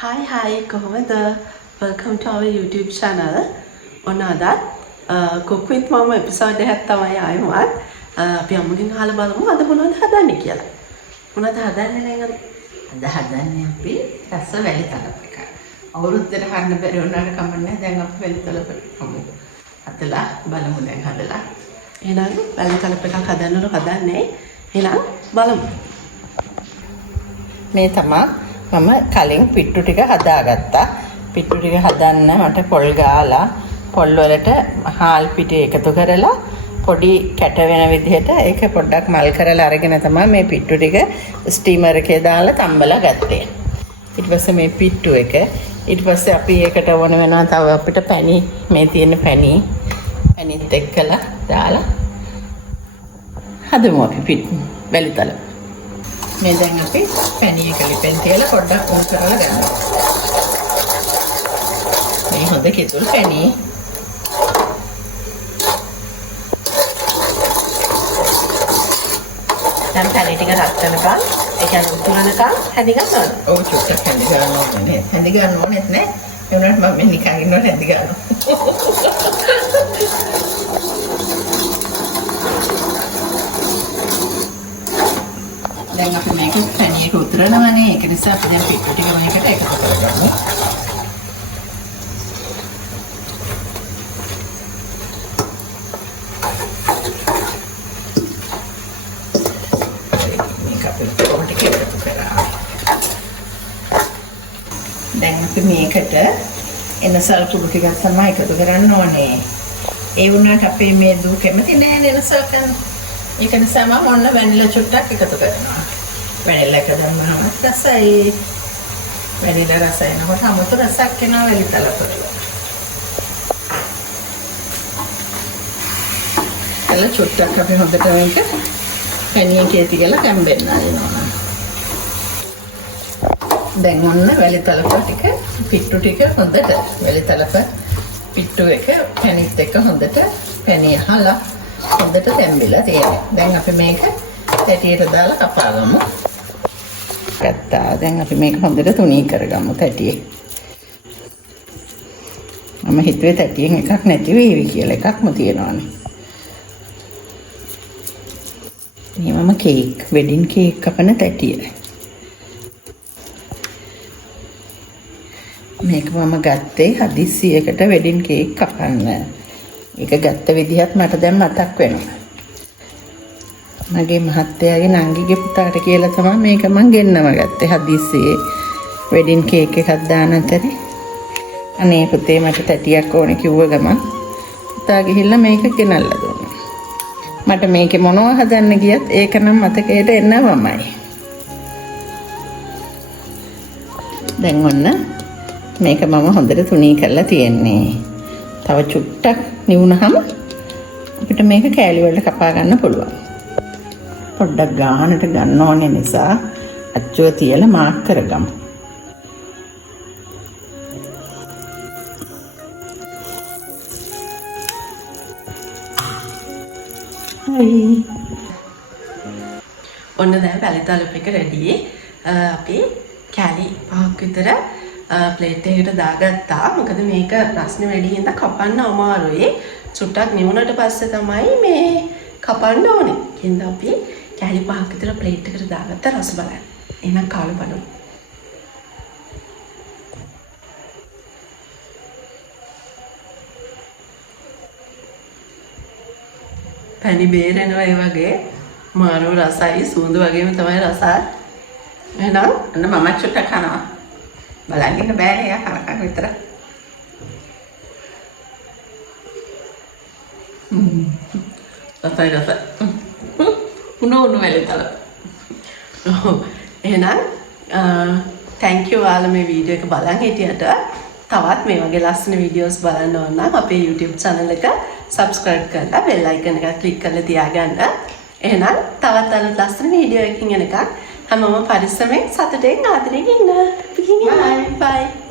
Hi කොහොමද? Welcome to our YouTube channel. ඔන්න අදත් cook with mama episode එකක් තමයි ආයෙමත් අපි අම්මගෙන් අහලා බලමු අද මොනවද හදන්නේ කියලා. මොනවද හදන්නේ නේද? අද හදන්නේ අපි රස වැලි තලප එක. අවුරුද්දට හන්න බැරි වුණාට කමන්නේ දැන් අපි වැලි තලප හමු. අතලා බලමු දැන් හදලා. එහෙනම් වැලි තලප එකක් හදන්නලු හදන්නේ. එහෙනම් බලමු. මේ තමයි මම කලින් පිට්ටු ටික හදාගත්තා. පිට්ටු ටික හදන්න මට පොල් ගාලා පොල් වලට හාල් පිටි එකතු කරලා පොඩි කැට වෙන විදිහට ඒක පොඩ්ඩක් මල් කරලා අරගෙන තමයි මේ පිට්ටු ටික ස්ටීමර් එකේ දාලා තම්බලා ගත්තේ. ඊට පස්සේ මේ පිට්ටු එක ඊට පස්සේ අපි ඒකට ඕන වෙනවා තව අපිට පැණි මේ තියෙන පැණිත් එක්කලා දාලා හදමු අපි වැලිතල. මේ දැන් අපි පැණි එක ලිපෙන් තියලා පොඩ්ඩක් උණු කරලා ගන්නවා. මේ හොඳ කිතුල් පැණි. දැන් පැණි ටික රත් කරනකම් ඒ කියන්නේ උතුරනකම් හැදි ගන්නවා. ඔව් චුට්ටක් හැදි ගන්න ඕනේ. හැදි ගන්න ඕනෙත් නෑ. ඒ වුණාට මම මේ නිකන් ඉන්නකොට හැදි ගන්නවා. දැන් අපි මේක පැණි එක උතුරනවානේ ඒක නිසා අපි දැන් පිට්ටු ටික මේකට එකතු කරගමු. මේක අපි කොහොමද එකතු කරා. දැන් අපි මේකට එනසල් කුඩු ටිකක් තමයි එකතු කරන්න ඕනේ. ඒ වුණාට අපේ මේ දූ කැමති නෑ එනසල් කන්න. ඒක නිසා මම ඔන්න වැනිලා චුට්ටක් එකතු කරනවා. වැනිලා එක දැම්මම රසයි. වැනිලා රස එනකොට අමුතු රසක් එනවා වැලි තලපවල. එල චුට්ටක් අපි හොඳට මේක පැණි එකේ තියලා කැම්බෙන්න ආරිනවා. දැන් ඔන්න වැලි තලප ටික පිට්ටු ටික හොඳට වැලි තලප පිට්ටු එක පැණිත් එක්ක හොඳට පැණි අහලා හොඳට තැම්බිලා තියෙනවා. දැන් අපි මේක තැටියට දාලා කපාගමු. ගත්තා. දැන් අපි මේක හොඳට තුනී කරගමු තැටියේ. මම හිතුවේ තැටියෙන් එකක් නැති වේවි කියලා එකක්ම තියෙනවානේ. මේ මම වෙඩින් කේක් කපන තැටිය. මේක මම ගත්තේ හදිස්සියකට වෙඩින් කේක් කපන්න. ඒක ගත්ත විදිහත් මට දැන් මතක් වෙනවා. මගේ මහත්තයාගේ නංගිගේ පුතාට කියලා තමයි මේක මං ගෙන්නම ගත්තේ හදිස්සියේ වෙඩින් කේක් එකක් දාන අතරේ. අනේ පුතේ මට තැටියක් ඕනේ කිව්ව ගමන් පුතා ගිහිල්ලා මේක ගෙනල්ලා දුන්නා. මට මේකේ මොනව හදන්න ගියත් ඒක නම් මතකයට එනවමයි. දැන් ඔන්න මේක මම හොඳට තුනී කරලා තියෙන්නේ. තව චුට්ටක් නිවුනහම අපිට මේක කෑලි වලට කපා ගන්න පුළුවන්. පොඩ්ඩක් ගානට ගන්න ඕනේ නිසා අච්චුව තියලා මාක් කරගමු. ඔන්න දැන් වැලි තලප එක රෙඩි. අපි කෑලි 5ක් විතර ප්ලේට් එකකට දාගත්තා. මොකද මේක රස්නේ වැඩි හින්දා කපන්න අමාරුයි. චුට්ටක් නිවුනට පස්සේ තමයි මේ කපන්න ඕනේ. හින්දා අපි කෑලි 5ක් විතර ප්ලේට් එකට දාගත්ත රස බලන්න. එහෙනම් කාලා බලමු. පැණි බේරෙනවා ඒ වගේ මාරු රසයි සුවඳ වගේම තමයි රසත්. එහෙනම් අන්න මම චුට්ටක් කනවා. බලන්න ඉන්න බෑනේ යා කරකක් විතර. රසයි. උණු වැලිතල. එහෙනම් thank you ඔයාලා මේ වීඩියෝ එක බලන් හිටියට. තවත් මේ වගේ ලස්සන වීඩියෝස් බලන්න ඕන නම් අපේ YouTube channel එක subscribe කරලා bell icon එක click කරලා තියාගන්න. එහෙනම් තවත් අලුත් ලස්සන වීඩියෝ එකකින් එනකන් හැමෝම පරිස්සමෙන් සතුටෙන් ආදරෙන් ඉන්න. Bye. Bye.